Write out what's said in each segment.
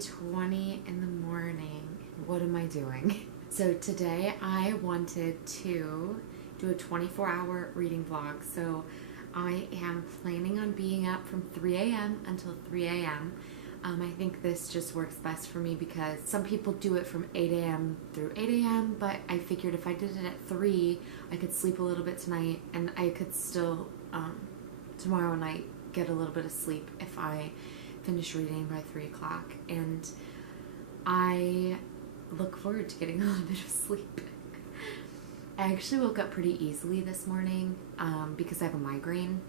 3:20 in the morning. What am I doing? So today I wanted to do a 24-hour reading vlog. So I am planning on being up from 3 a.m. until 3 a.m. I think this just works best for me because some people do it from 8 a.m. through 8 a.m. But I figured if I did it at 3, I could sleep a little bit tonight and I could still tomorrow night get a little bit of sleep if I finish reading by 3 o'clock. And I look forward to getting a little bit of sleep. I actually woke up pretty easily this morning because I have a migraine.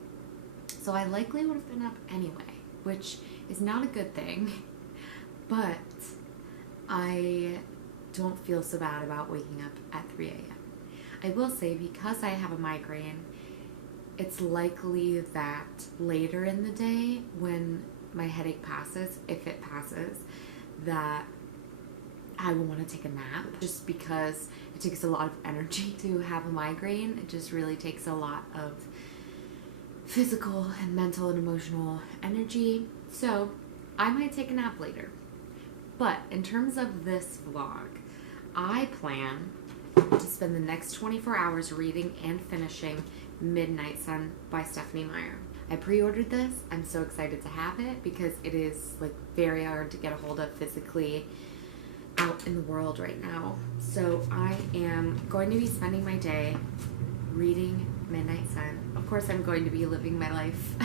So I likely would have been up anyway, which is not a good thing. But I don't feel so bad about waking up at 3 a.m. I will say, because I have a migraine, it's likely that later in the day when my headache passes, if it passes, that I will want to take a nap, just because it takes a lot of energy to have a migraine. It just really takes a lot of physical and mental and emotional energy. So I might take a nap later. But in terms of this vlog, I plan to spend the next 24 hours reading and finishing Midnight Sun by Stephanie Meyer. I pre-ordered this. I'm so excited to have it because it is like very hard to get a hold of physically out in the world right now. So I am going to be spending my day reading Midnight Sun. Of course, I'm going to be living my life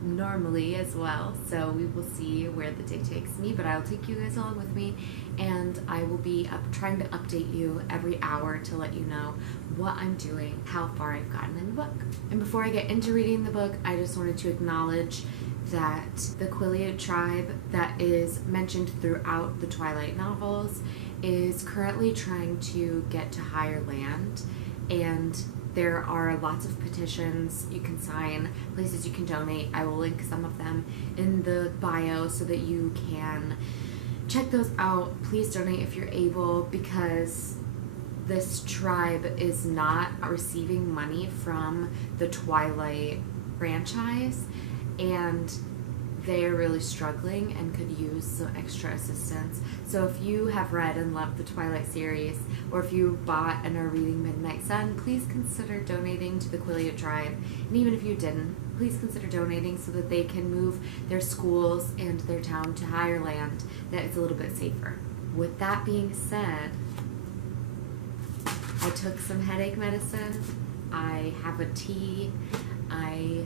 normally as well, so we will see where the day takes me, but I'll take you guys along with me, and I will be trying to update you every hour to let you know what I'm doing, how far I've gotten in the book. And before I get into reading the book, I just wanted to acknowledge that the Quileute tribe that is mentioned throughout the Twilight novels is currently trying to get to higher land, and there are lots of petitions you can sign, places you can donate. I will link some of them in the bio so that you can check those out. Please donate if you're able, because this tribe is not receiving money from the Twilight franchise, and they are really struggling and could use some extra assistance. So if you have read and loved the Twilight series, or if you bought and are reading Midnight Sun, please consider donating to the Quileute tribe. And even if you didn't, please consider donating so that they can move their schools and their town to higher land that is a little bit safer. With that being said, I took some headache medicine. I have a tea. I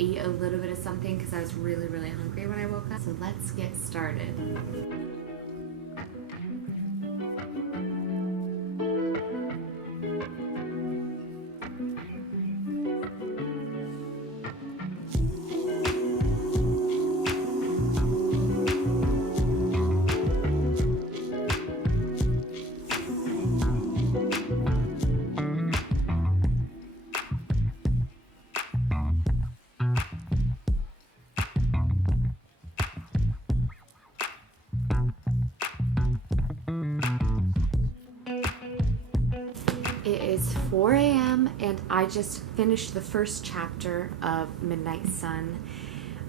ate a little bit of something because I was really, really hungry when I woke up. So let's get started. It is 4 a.m. and I just finished the first chapter of Midnight Sun.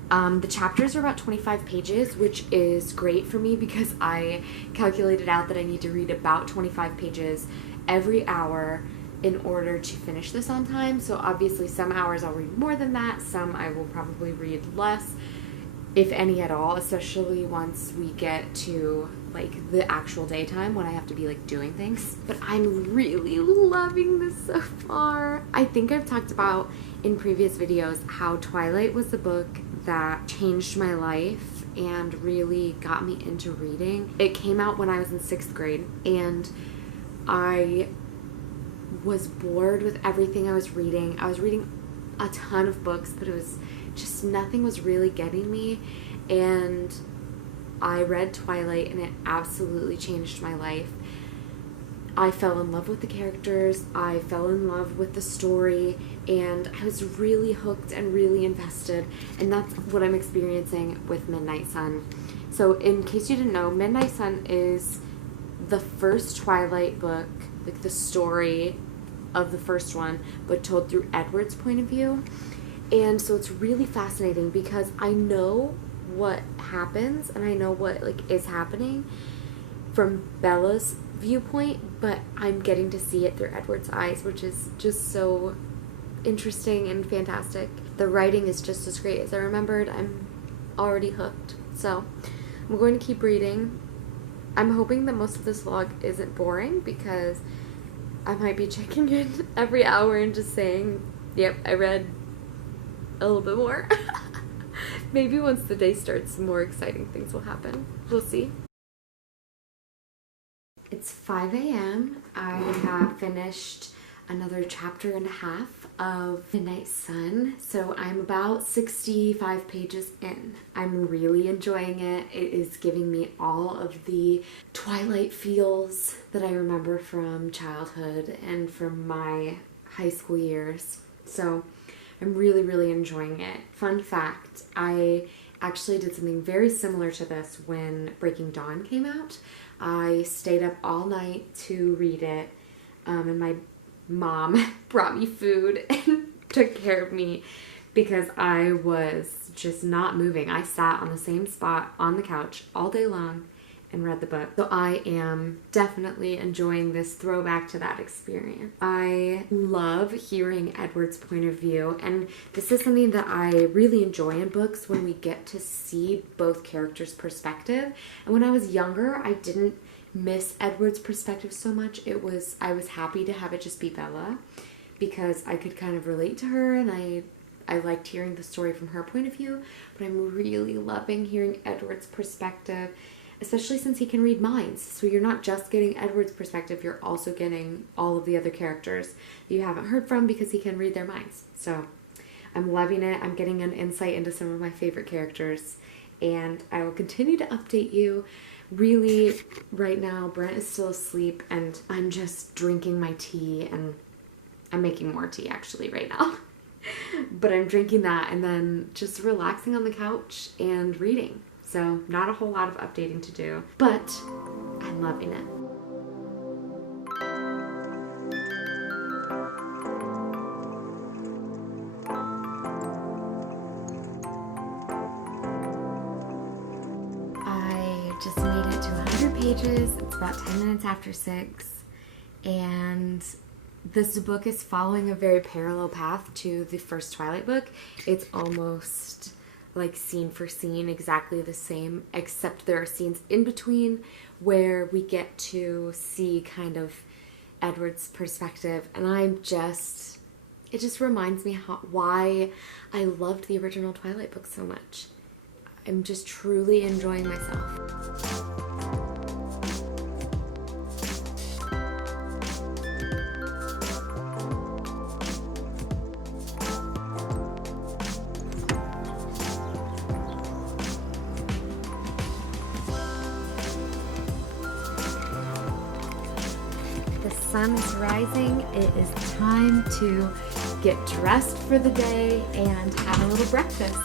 The chapters are about 25 pages, which is great for me because I calculated out that I need to read about 25 pages every hour in order to finish this on time. So obviously some hours I'll read more than that, some I will probably read less, if any at all, especially once we get to like the actual daytime when I have to be like doing things. But I'm really loving this so far. I think I've talked about in previous videos how Twilight was the book that changed my life and really got me into reading. It came out when I was in 6th grade, and I was bored with everything I was reading. I was reading a ton of books, but it was just nothing was really getting me, and I read Twilight and it absolutely changed my life. I fell in love with the characters, I fell in love with the story, and I was really hooked and really invested, and that's what I'm experiencing with Midnight Sun. So in case you didn't know, Midnight Sun is the first Twilight book, like the story of the first one, but told through Edward's point of view. And so it's really fascinating because I know what happens and I know what like is happening from Bella's viewpoint, but I'm getting to see it through Edward's eyes, which is just so interesting and fantastic. The writing is just as great as I remembered. I'm already hooked. So I'm going to keep reading. I'm hoping that most of this vlog isn't boring because I might be checking in every hour and just saying, yep, I read a little bit more. Maybe once the day starts, more exciting things will happen. We'll see. It's 5 a.m. I have finished another chapter and a half of Midnight Sun, so I'm about 65 pages in. I'm really enjoying it. It is giving me all of the Twilight feels that I remember from childhood and from my high school years. So I'm really, really enjoying it. Fun fact, I actually did something very similar to this when Breaking Dawn came out. I stayed up all night to read it, and my mom brought me food and took care of me because I was just not moving. I sat on the same spot on the couch all day long and read the book. So I am definitely enjoying this throwback to that experience. I love hearing Edward's point of view, and this is something that I really enjoy in books when we get to see both characters' perspective. And when I was younger, I didn't miss Edward's perspective so much. I was happy to have it just be Bella because I could kind of relate to her, and I liked hearing the story from her point of view, but I'm really loving hearing Edward's perspective, especially since he can read minds. So you're not just getting Edward's perspective, you're also getting all of the other characters that you haven't heard from because he can read their minds. So I'm loving it. I'm getting an insight into some of my favorite characters, and I will continue to update you. Really, right now, Brent is still asleep, and I'm just drinking my tea, and I'm making more tea actually right now. But I'm drinking that and then just relaxing on the couch and reading. So not a whole lot of updating to do, but I'm loving it. I just made it to 100 pages. It's about 10 minutes after 6, and this book is following a very parallel path to the first Twilight book. It's almost like scene for scene exactly the same, except there are scenes in between where we get to see kind of Edward's perspective, and it just reminds me why I loved the original Twilight book so much. I'm just truly enjoying myself. The sun is rising. It is time to get dressed for the day and have a little breakfast.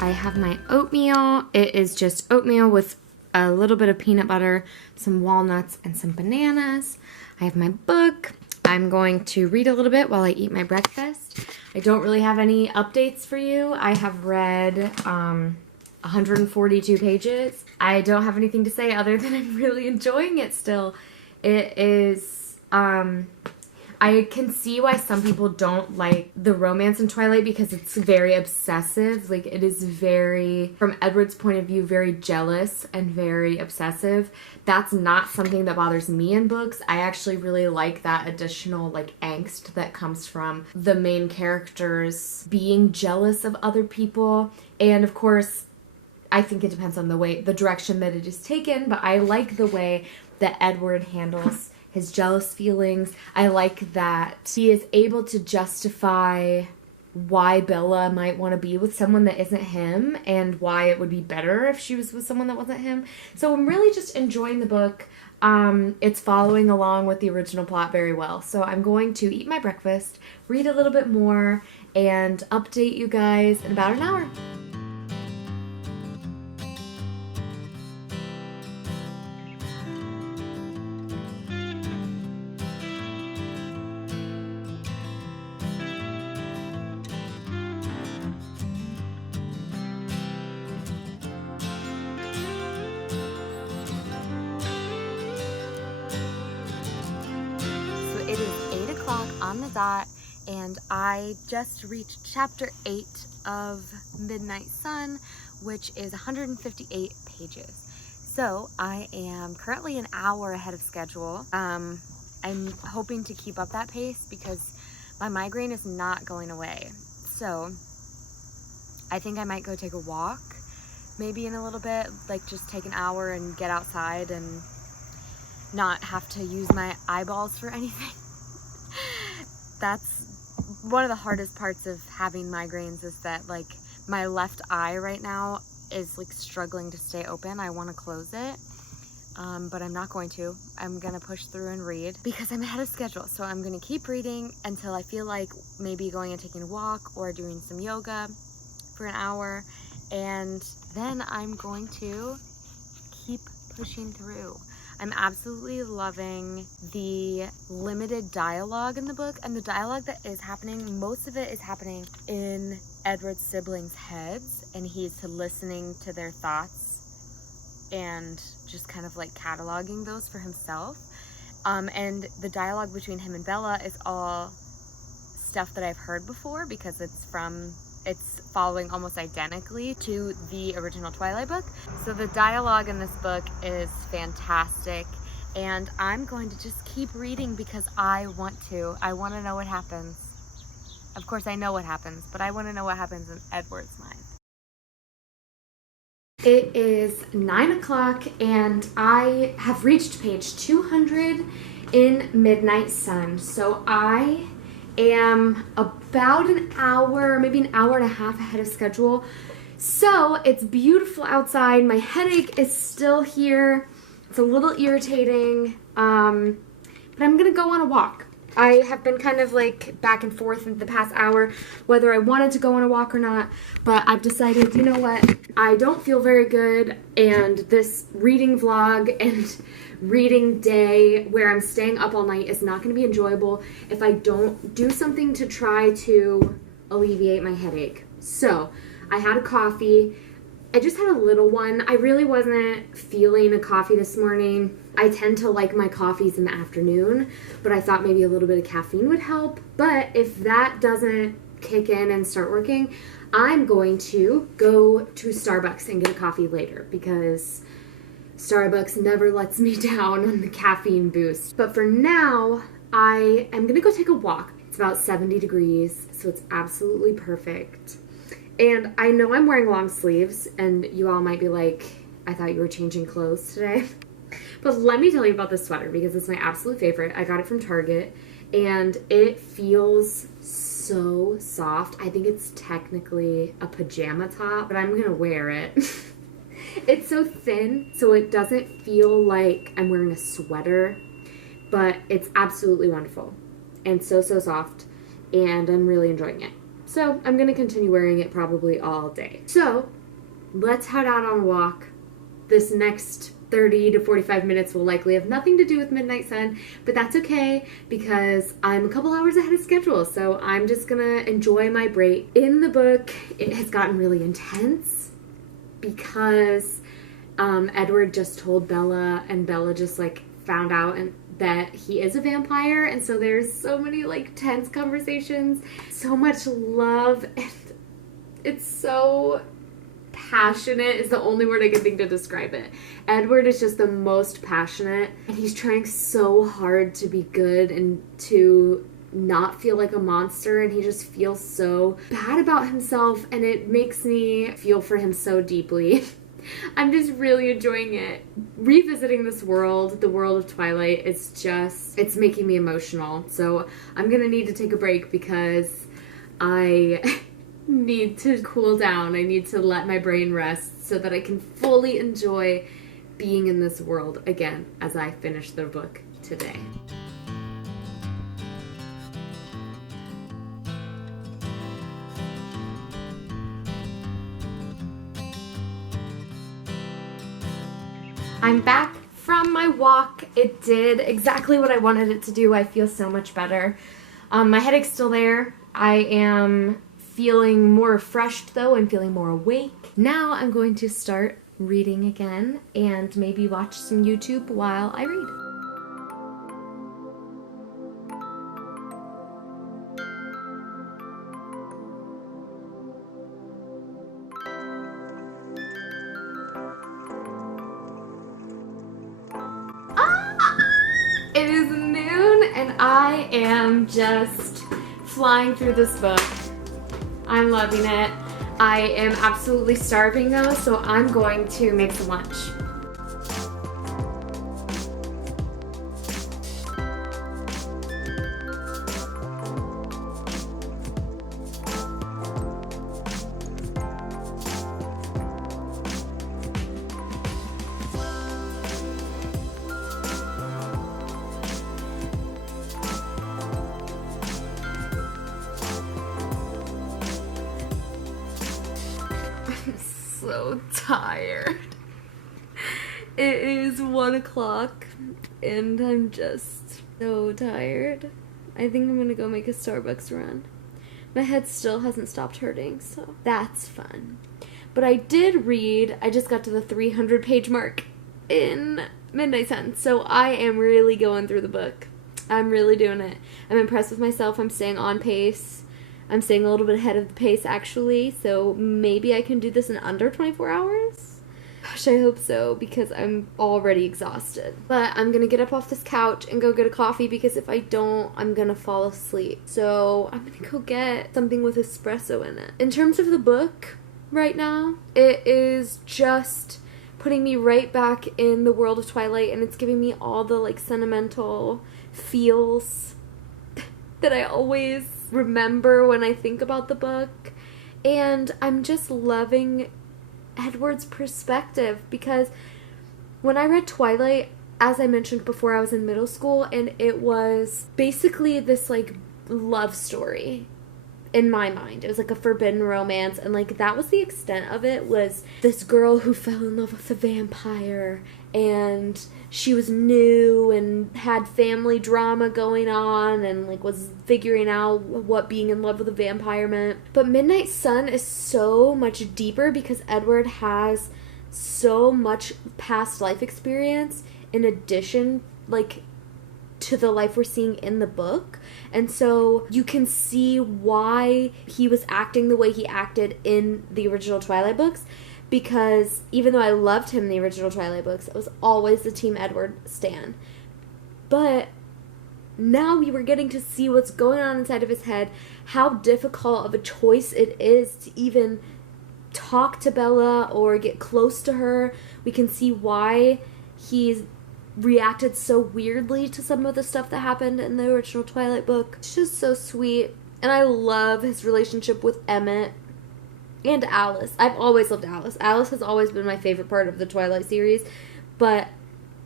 I have my oatmeal. It is just oatmeal with a little bit of peanut butter, some walnuts, and some bananas. I have my book. I'm going to read a little bit while I eat my breakfast. I don't really have any updates for you. I have read 142 pages. I don't have anything to say other than I'm really enjoying it still. It is, I can see why some people don't like the romance in Twilight because it's very obsessive. Like, it is very, from Edward's point of view, very jealous and very obsessive. That's not something that bothers me in books. I actually really like that additional, like, angst that comes from the main characters being jealous of other people. And, of course, I think it depends on the direction that it is taken, but I like the way that Edward handles his jealous feelings. I like that he is able to justify why Bella might want to be with someone that isn't him and why it would be better if she was with someone that wasn't him. So I'm really just enjoying the book. It's following along with the original plot very well. So I'm going to eat my breakfast, read a little bit more, and update you guys in about an hour. on the dot, and I just reached chapter 8 of Midnight Sun, which is 158 pages. So I am currently an hour ahead of schedule. I'm hoping to keep up that pace because my migraine is not going away. So I think I might go take a walk maybe in a little bit, like just take an hour and get outside and not have to use my eyeballs for anything. That's one of the hardest parts of having migraines, is that like my left eye right now is like struggling to stay open. I want to close it, but I'm not going to. I'm gonna push through and read because I'm ahead of schedule. So I'm gonna keep reading until I feel like maybe going and taking a walk or doing some yoga for an hour, and then I'm going to keep pushing through. I'm absolutely loving the limited dialogue in the book, and the dialogue that is happening, most of it is happening in Edward's siblings' heads, and he's listening to their thoughts and just kind of like cataloging those for himself. And the dialogue between him and Bella is all stuff that I've heard before because it's following almost identically to the original Twilight book. So the dialogue in this book is fantastic, and I'm going to just keep reading because I want to. I want to know what happens. Of course I know what happens, but I want to know what happens in Edward's mind. It is 9 o'clock and I have reached page 200 in Midnight Sun. So I am about an hour, maybe an hour and a half ahead of schedule. So it's beautiful outside. My headache is still here. It's a little irritating, but I'm gonna go on a walk. I have been kind of like back and forth in the past hour whether I wanted to go on a walk or not, but I've decided, you know what, I don't feel very good, and this reading vlog and reading day where I'm staying up all night is not going to be enjoyable if I don't do something to try to alleviate my headache. So I had a coffee. I just had a little one. I really wasn't feeling a coffee this morning. I tend to like my coffees in the afternoon, but I thought maybe a little bit of caffeine would help. But if that doesn't kick in and start working, I'm going to go to Starbucks and get a coffee later because Starbucks never lets me down on the caffeine boost. But for now, I am gonna go take a walk. It's about 70 degrees, so it's absolutely perfect. And I know I'm wearing long sleeves, and you all might be like, I thought you were changing clothes today. But let me tell you about this sweater because it's my absolute favorite. I got it from Target, and it feels so soft. I think it's technically a pajama top, but I'm gonna wear it. It's so thin, so it doesn't feel like I'm wearing a sweater, but it's absolutely wonderful and so soft, and I'm really enjoying it. So I'm going to continue wearing it probably all day. So let's head out on a walk. This next 30 to 45 minutes will likely have nothing to do with Midnight Sun, but that's okay because I'm a couple hours ahead of schedule. So I'm just going to enjoy my break. In the book, it has gotten really intense because Edward just told Bella, and Bella just like found out that he is a vampire, and so there's so many like tense conversations, so much love, and it's so passionate is the only word I can think to describe it. Edward is just the most passionate, and he's trying so hard to be good and to not feel like a monster, and he just feels so bad about himself, and it makes me feel for him so deeply. I'm just really enjoying it. Revisiting this world, the world of Twilight, it's making me emotional. So I'm gonna need to take a break because I need to cool down. I need to let my brain rest so that I can fully enjoy being in this world again as I finish the book today. I'm back from my walk. It did exactly what I wanted it to do. I feel so much better. My headache's still there. I am feeling more refreshed though. I'm feeling more awake. Now I'm going to start reading again and maybe watch some YouTube while I read. I am just flying through this book. I'm loving it. I am absolutely starving though, so I'm going to make some lunch. So tired. It is 1 o'clock and I'm just so tired. I think I'm gonna go make a Starbucks run. My head still hasn't stopped hurting, so that's fun. But I did read, I just got to the 300 page mark in Midnight Sun, so I am really going through the book. I'm really doing it. I'm impressed with myself. I'm staying on pace. I'm staying a little bit ahead of the pace, actually, so maybe I can do this in under 24 hours? Gosh, I hope so, because I'm already exhausted. But I'm gonna get up off this couch and go get a coffee, because if I don't, I'm gonna fall asleep. So I'm gonna go get something with espresso in it. In terms of the book right now, it is just putting me right back in the world of Twilight, and it's giving me all the, like, sentimental feels that I always remember when I think about the book. And I'm just loving Edward's perspective, because when I read Twilight, as I mentioned before, I was in middle school, and it was basically this, like, love story in my mind. It was like a forbidden romance, and, like, that was the extent of it, was this girl who fell in love with a vampire, and she was new and had family drama going on and, like, was figuring out what being in love with a vampire meant. But Midnight Sun is so much deeper, because Edward has so much past life experience in addition, like, to the life we're seeing in the book. And so you can see why he was acting the way he acted in the original Twilight books, because even though I loved him in the original Twilight books, I was always the Team Edward stan. But now we were getting to see what's going on inside of his head, how difficult of a choice it is to even talk to Bella or get close to her. We can see why he's reacted so weirdly to some of the stuff that happened in the original Twilight book. It's just so sweet. And I love his relationship with Emmett and Alice. I've always loved Alice. Alice has always been my favorite part of the Twilight series, but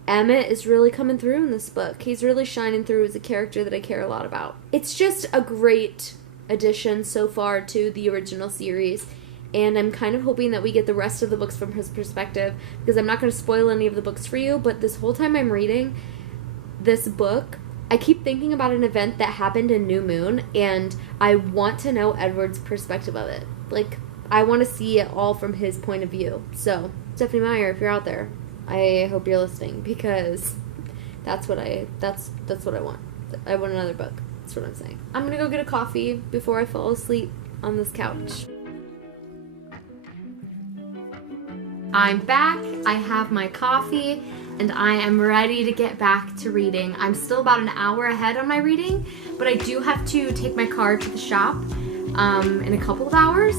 Emmett is really coming through in this book. He's really shining through as a character that I care a lot about. It's just a great addition so far to the original series, and I'm kind of hoping that we get the rest of the books from his perspective, because I'm not going to spoil any of the books for you, but this whole time I'm reading this book, I keep thinking about an event that happened in New Moon, and I want to know Edward's perspective of it. Like, I want to see it all from his point of view. So, Stephanie Meyer, if you're out there, I hope you're listening, because that's what I want. I want another book. That's what I'm saying. I'm going to go get a coffee before I fall asleep on this couch. I'm back. I have my coffee, and I am ready to get back to reading. I'm still about an hour ahead on my reading, but I do have to take my car to the shop in a couple of hours,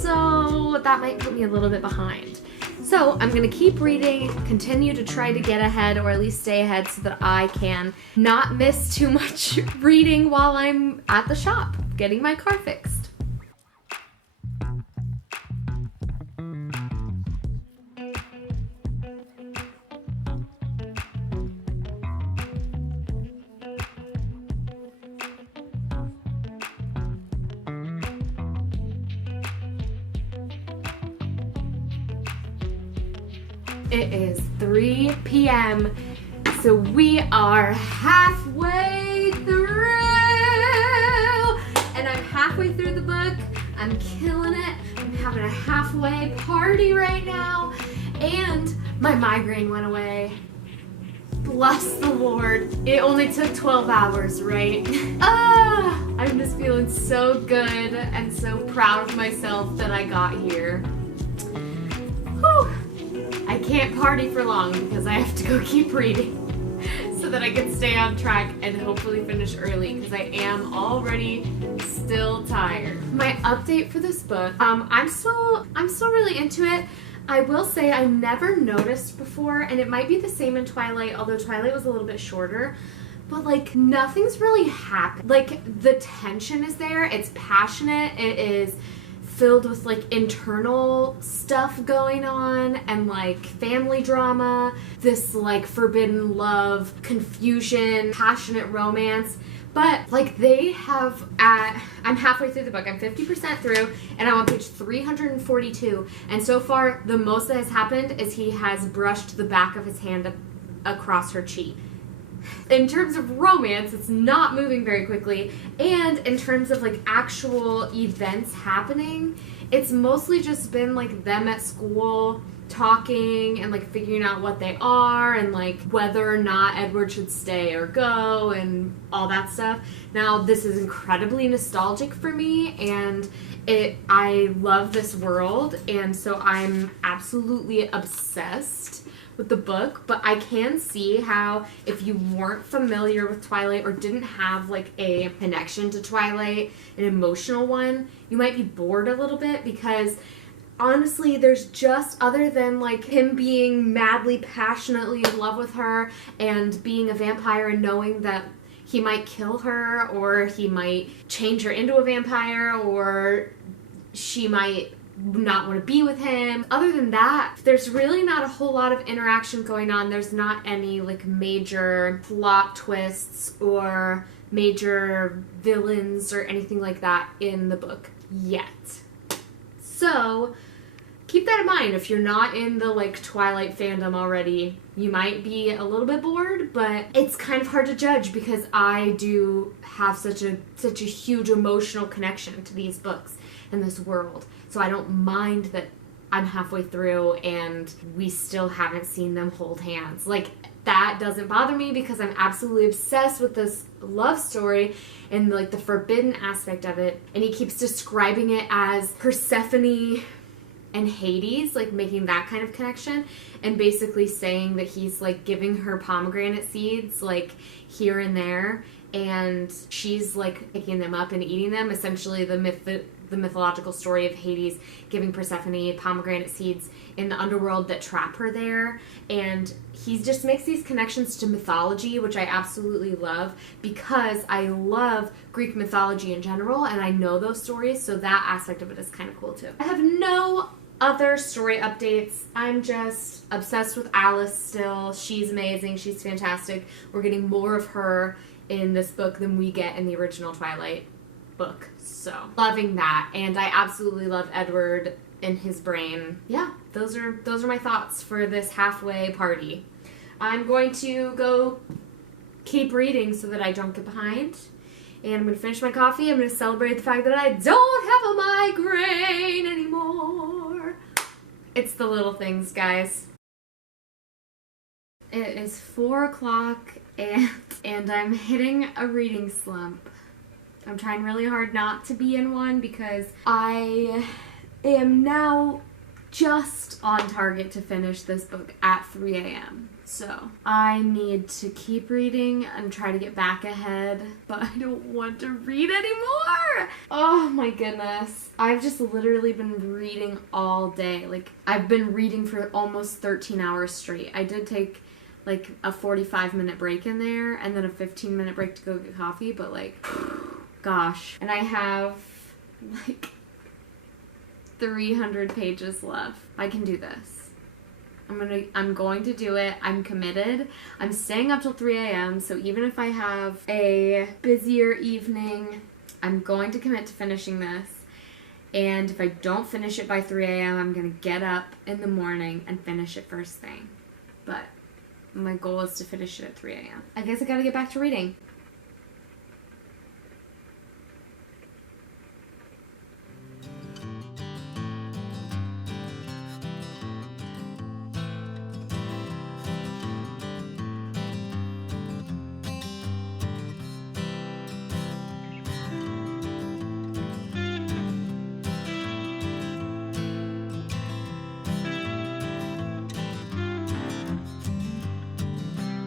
so that might put me a little bit behind. So I'm going to keep reading, continue to try to get ahead, or at least stay ahead, so that I can not miss too much reading while I'm at the shop getting my car fixed. It is 3 p.m., so we are halfway through, and I'm halfway through the book. I'm killing it. I'm having a halfway party right now, and my migraine went away. Bless the Lord. It only took 12 hours, right? I'm just feeling so good and so proud of myself that I got here. Whew. I can't party for long because I have to go keep reading. so that I can stay on track and hopefully finish early because I am already still tired. My update for this book, I'm still really into it. I will say I never noticed before, and it might be the same in Twilight, although Twilight was a little bit shorter, but like nothing's really happened. Like the tension is there, it's passionate, it is filled with like internal stuff going on and like family drama, this like forbidden love, confusion, passionate romance. But like they have I'm halfway through the book. I'm 50% through and I'm on page 342. And so far the most that has happened is he has brushed the back of his hand across her cheek. In terms of romance, it's not moving very quickly. And in terms of like actual events happening, it's mostly just been like them at school talking and like figuring out what they are and like whether or not Edward should stay or go and all that stuff. Now this is incredibly nostalgic for me, and I love this world, and so I'm absolutely obsessed with the book. But I can see how if you weren't familiar with Twilight or didn't have like a connection to Twilight, an emotional one, you might be bored a little bit, because honestly, there's just, other than like him being madly, passionately in love with her and being a vampire and knowing that he might kill her or he might change her into a vampire or she might not want to be with him. Other than that, there's really not a whole lot of interaction going on. There's not any like major plot twists or major villains or anything like that in the book yet. So keep that in mind. If you're not in the like Twilight fandom already, you might be a little bit bored, but it's kind of hard to judge because I do have such a huge emotional connection to these books and this world. So I don't mind that I'm halfway through and we still haven't seen them hold hands. Like, that doesn't bother me because I'm absolutely obsessed with this love story and like the forbidden aspect of it. And he keeps describing it as Persephone and Hades, like making that kind of connection, and basically saying that he's like giving her pomegranate seeds like here and there, and she's like picking them up and eating them. Essentially the mythological story of Hades giving Persephone pomegranate seeds in the underworld that trap her there. And he just makes these connections to mythology, which I absolutely love because I love Greek mythology in general and I know those stories, so that aspect of it is kind of cool too. I have no other story updates. I'm just obsessed with Alice still. She's amazing. She's fantastic. We're getting more of her in this book than we get in the original Twilight book. So loving that. And I absolutely love Edward and his brain. Yeah, those are my thoughts for this halfway party. I'm going to go keep reading so that I don't get behind. And I'm going to finish my coffee. I'm going to celebrate the fact that I don't have a migraine anymore. It's the little things, guys. It is 4 o'clock and I'm hitting a reading slump. I'm trying really hard not to be in one because I am now just on target to finish this book at 3 a.m. So I need to keep reading and try to get back ahead, but I don't want to read anymore. Oh my goodness. I've just literally been reading all day. Like, I've been reading for almost 13 hours straight. I did take like a 45-minute break in there and then a 15-minute break to go get coffee, but like, gosh. And I have like 300 pages left. I can do this. I'm going to do it. I'm committed. I'm staying up till 3 a.m. So even if I have a busier evening, I'm going to commit to finishing this. And if I don't finish it by 3 a.m., I'm going to get up in the morning and finish it first thing. But my goal is to finish it at 3 a.m. I guess I gotta get back to reading.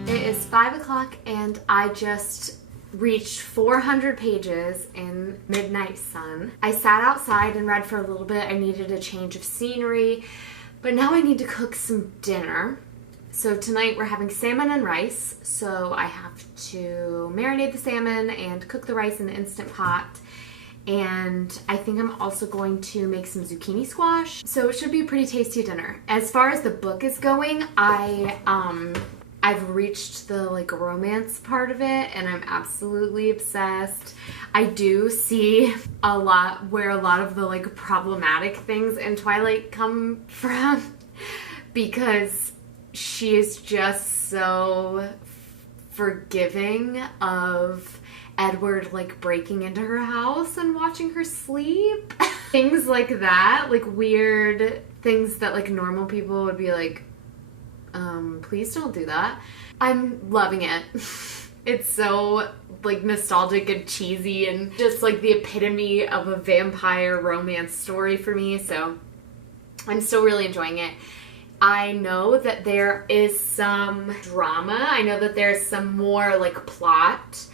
It is 5 o'clock and I just reached 400 pages in midnight sun. I sat outside and read for a little bit. I needed a change of scenery, but now I need to cook some dinner. So tonight we're having salmon and rice, so I have to marinate the salmon and cook the rice in the Instant Pot. And I think I'm also going to make some zucchini squash. So it should be a pretty tasty dinner. As far as the book is going, I've reached the romance part of it and I'm absolutely obsessed. I do see a lot where a lot of the problematic things in Twilight come from because she is just so forgiving of Edward breaking into her house and watching her sleep. Things like that, weird things that normal people would be like, please don't do that. I'm loving it. It's so nostalgic and cheesy and just the epitome of a vampire romance story for me, so I'm still really enjoying it. I know that there is some drama. I know that there's some more plot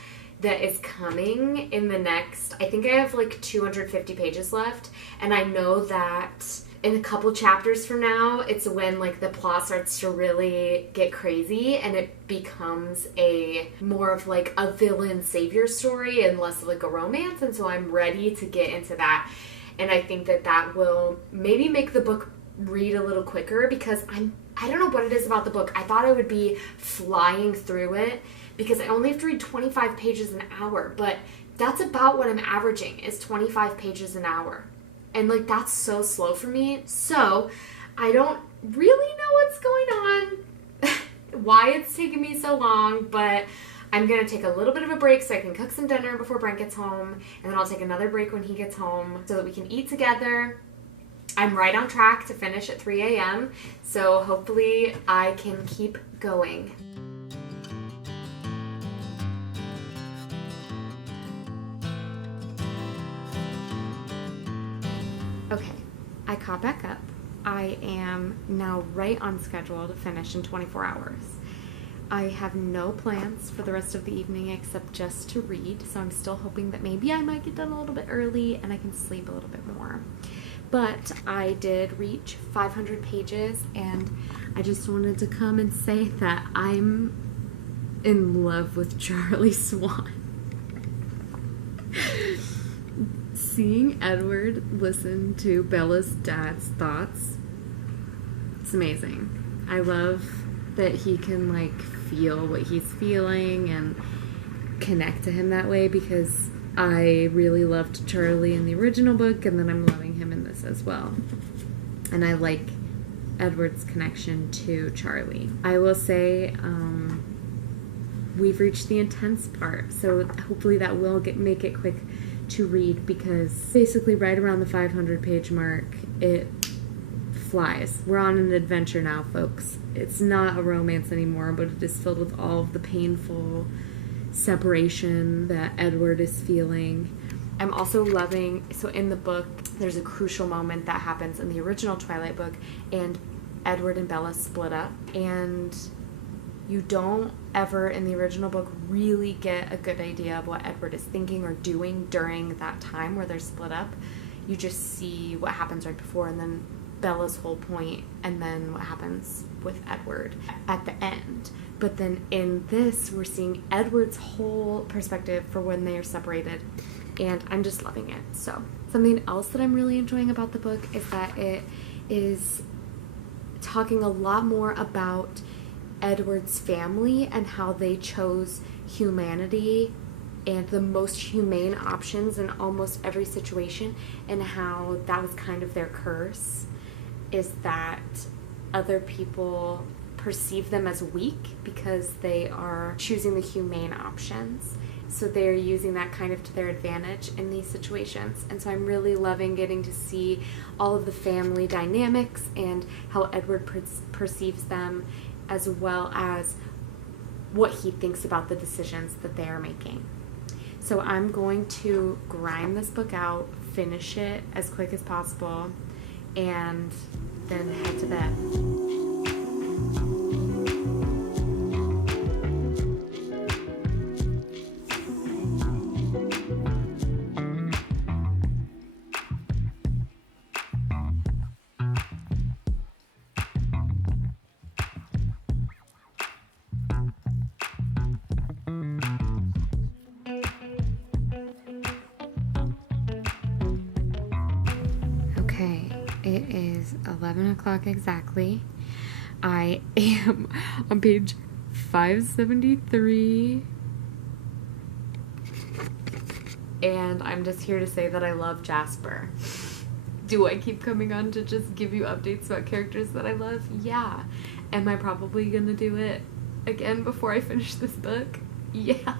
that is coming in the next, I think I have 250 pages left, and I know that in a couple chapters from now, it's when the plot starts to really get crazy and it becomes more of a villain savior story and less of a romance, and so I'm ready to get into that. And I think that will maybe make the book read a little quicker because I don't know what it is about the book. I thought I would be flying through it because I only have to read 25 pages an hour, but that's about what I'm averaging, is 25 pages an hour. And that's so slow for me. So I don't really know what's going on, why it's taking me so long, but I'm going to take a little bit of a break so I can cook some dinner before Brent gets home, and then I'll take another break when he gets home so that we can eat together. I'm right on track to finish at 3 a.m., so hopefully I can keep going. Okay, I caught back up. I am now right on schedule to finish in 24 hours. I have no plans for the rest of the evening except just to read, so I'm still hoping that maybe I might get done a little bit early and I can sleep a little bit more. But I did reach 500 pages, and I just wanted to come and say that I'm in love with Charlie Swan. Seeing Edward listen to Bella's dad's thoughts, it's amazing. I love that he can feel what he's feeling and connect to him that way, because I really loved Charlie in the original book, and then I'm loving him in this as well. And I like Edward's connection to Charlie. I will say we've reached the intense part, so hopefully that will make it quick to read, because basically right around the 500 page mark, it flies. We're on an adventure now, folks. It's not a romance anymore, but it is filled with all of the painful separation that Edward is feeling. I'm also loving, so in the book, there's a crucial moment that happens in the original Twilight book, and Edward and Bella split up, and you don't ever in the original book really get a good idea of what Edward is thinking or doing during that time where they're split up. You just see what happens right before, and then Bella's whole point, and then what happens with Edward at the end. But then in this, we're seeing Edward's whole perspective for when they are separated, and I'm just loving it. So something else that I'm really enjoying about the book is that it is talking a lot more about Edward's family and how they chose humanity and the most humane options in almost every situation, and how that was kind of their curse, is that other people perceive them as weak because they are choosing the humane options. So they're using that kind of to their advantage in these situations. And so I'm really loving getting to see all of the family dynamics and how Edward perceives them, as well as what he thinks about the decisions that they are making. So I'm going to grind this book out, finish it as quick as possible, and then head to bed. It is 11 o'clock exactly. I am on page 573. And I'm just here to say that I love Jasper. Do I keep coming on to just give you updates about characters that I love? Yeah. Am I probably gonna do it again before I finish this book? Yeah.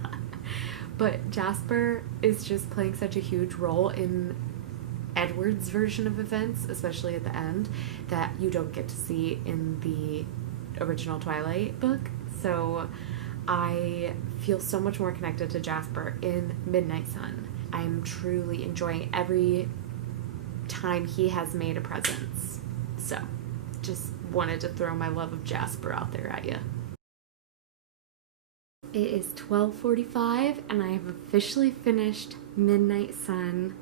But Jasper is just playing such a huge role in Edward's version of events, especially at the end, that you don't get to see in the original Twilight book. So I feel so much more connected to Jasper in Midnight Sun. I'm truly enjoying every time he has made a presence. So just wanted to throw my love of Jasper out there at you. It is 12:45 and I have officially finished Midnight Sun.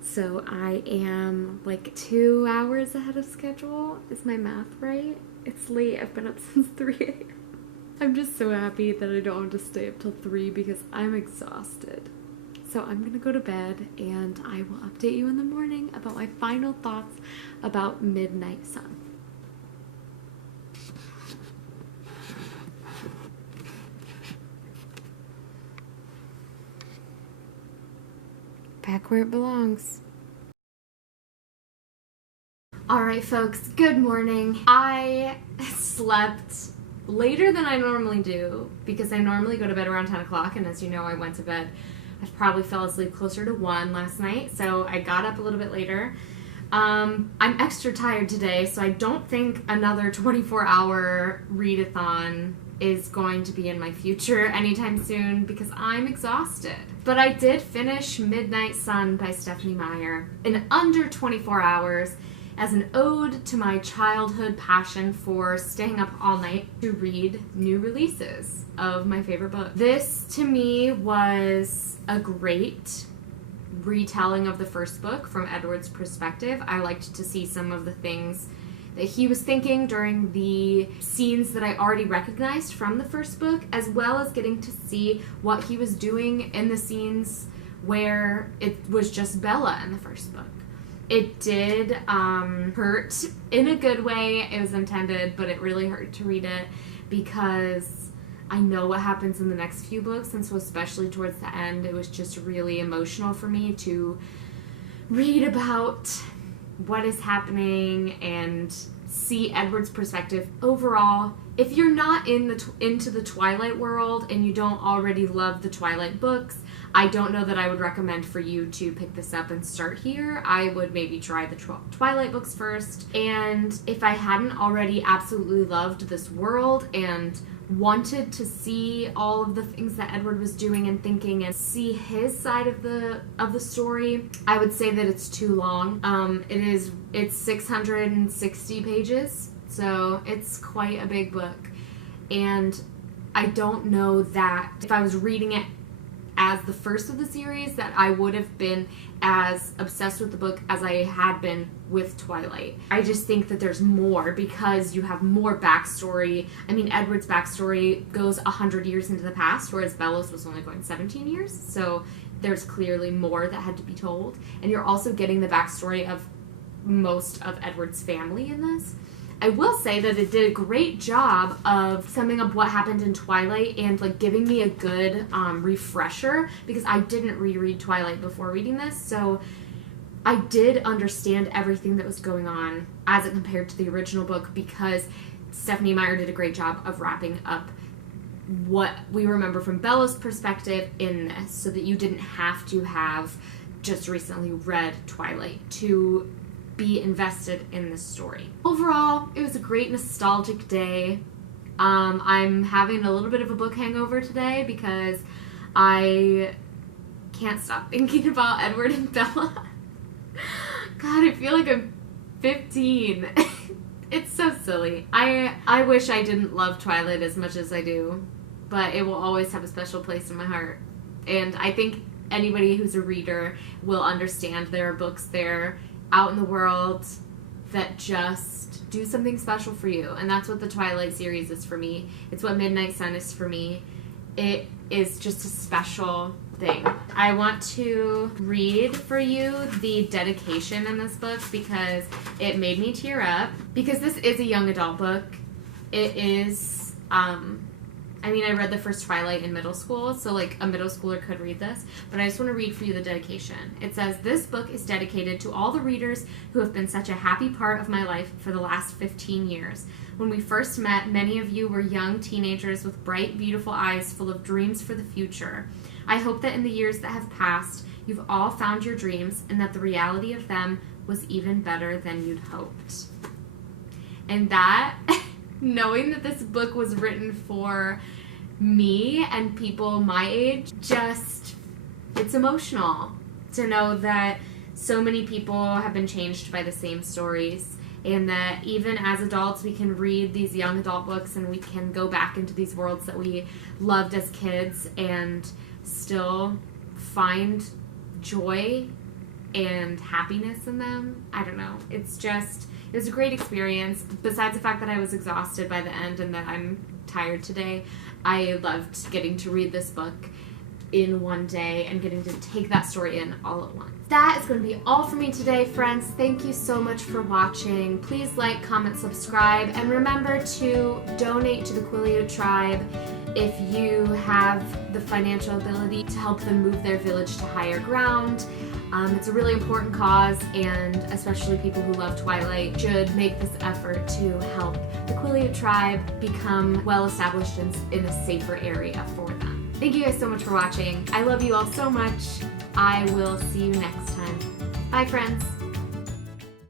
So I am like 2 hours ahead of schedule. Is my math right? It's late. I've been up since 3 a.m. I'm just so happy that I don't have to stay up till 3 because I'm exhausted. So I'm gonna go to bed and I will update you in the morning about my final thoughts about Midnight Sun. Back where it belongs. Alright folks, good morning. I slept later than I normally do because I normally go to bed around 10 o'clock, and as you know I went to bed, I probably fell asleep closer to 1 last night, so I got up a little bit later. I'm extra tired today, so I don't think another 24-hour readathon is going to be in my future anytime soon because I'm exhausted. But I did finish Midnight Sun by Stephanie Meyer in under 24 hours as an ode to my childhood passion for staying up all night to read new releases of my favorite book. This, to me, was a great retelling of the first book from Edward's perspective. I liked to see some of the things that he was thinking during the scenes that I already recognized from the first book, as well as getting to see what he was doing in the scenes where it was just Bella in the first book. It did hurt in a good way. It was intended, but it really hurt to read it because I know what happens in the next few books, and so especially towards the end, it was just really emotional for me to read about what is happening and see Edward's perspective. Overall, if you're not into the Twilight world and you don't already love the Twilight books, I don't know that I would recommend for you to pick this up and start here. I would maybe try the Twilight books first. And if I hadn't already absolutely loved this world and wanted to see all of the things that Edward was doing and thinking and see his side of the story, I would say that it's too long. It's 660 pages, so it's quite a big book. And I don't know that if I was reading it as the first of the series that I would have been as obsessed with the book as I had been with Twilight. I just think that there's more because you have more backstory. I mean, Edward's backstory goes 100 years into the past, whereas Bella's was only going 17 years, so there's clearly more that had to be told. And you're also getting the backstory of most of Edward's family in this. I will say that it did a great job of summing up what happened in Twilight and like giving me a good refresher, because I didn't reread Twilight before reading this, so I did understand everything that was going on as it compared to the original book, because Stephanie Meyer did a great job of wrapping up what we remember from Bella's perspective in this, so that you didn't have to have just recently read Twilight to be invested in this story. Overall, it was a great nostalgic day. I'm having a little bit of a book hangover today because I can't stop thinking about Edward and Bella. God, I feel like I'm 15. It's so silly. I wish I didn't love Twilight as much as I do, but it will always have a special place in my heart. And I think anybody who's a reader will understand there are books there out in the world that just do something special for you, and that's what the Twilight series is for me. It's what Midnight Sun is for me. It is just a special thing. I want to read for you the dedication in this book because it made me tear up. Because this is a young adult book. It is, I read the first Twilight in middle school, so like a middle schooler could read this, but I just want to read for you the dedication. It says, "This book is dedicated to all the readers who have been such a happy part of my life for the last 15 years. When we first met, many of you were young teenagers with bright, beautiful eyes full of dreams for the future. I hope that in the years that have passed, you've all found your dreams and that the reality of them was even better than you'd hoped." And that, knowing that this book was written for me and people my age, it's emotional to know that so many people have been changed by the same stories, and that even as adults we can read these young adult books and we can go back into these worlds that we loved as kids and still find joy and happiness in them. I don't know. It was a great experience. Besides the fact that I was exhausted by the end and that I'm tired today, I loved getting to read this book in one day and getting to take that story in all at once. That is going to be all for me today, friends. Thank you so much for watching. Please like, comment, subscribe, and remember to donate to the Quilio Tribe if you have the financial ability to help them move their village to higher ground. It's a really important cause, and especially people who love Twilight should make this effort to help the Quilio Tribe become well established in a safer area for them. Thank you guys so much for watching. I love you all so much. I will see you next time. Bye, friends.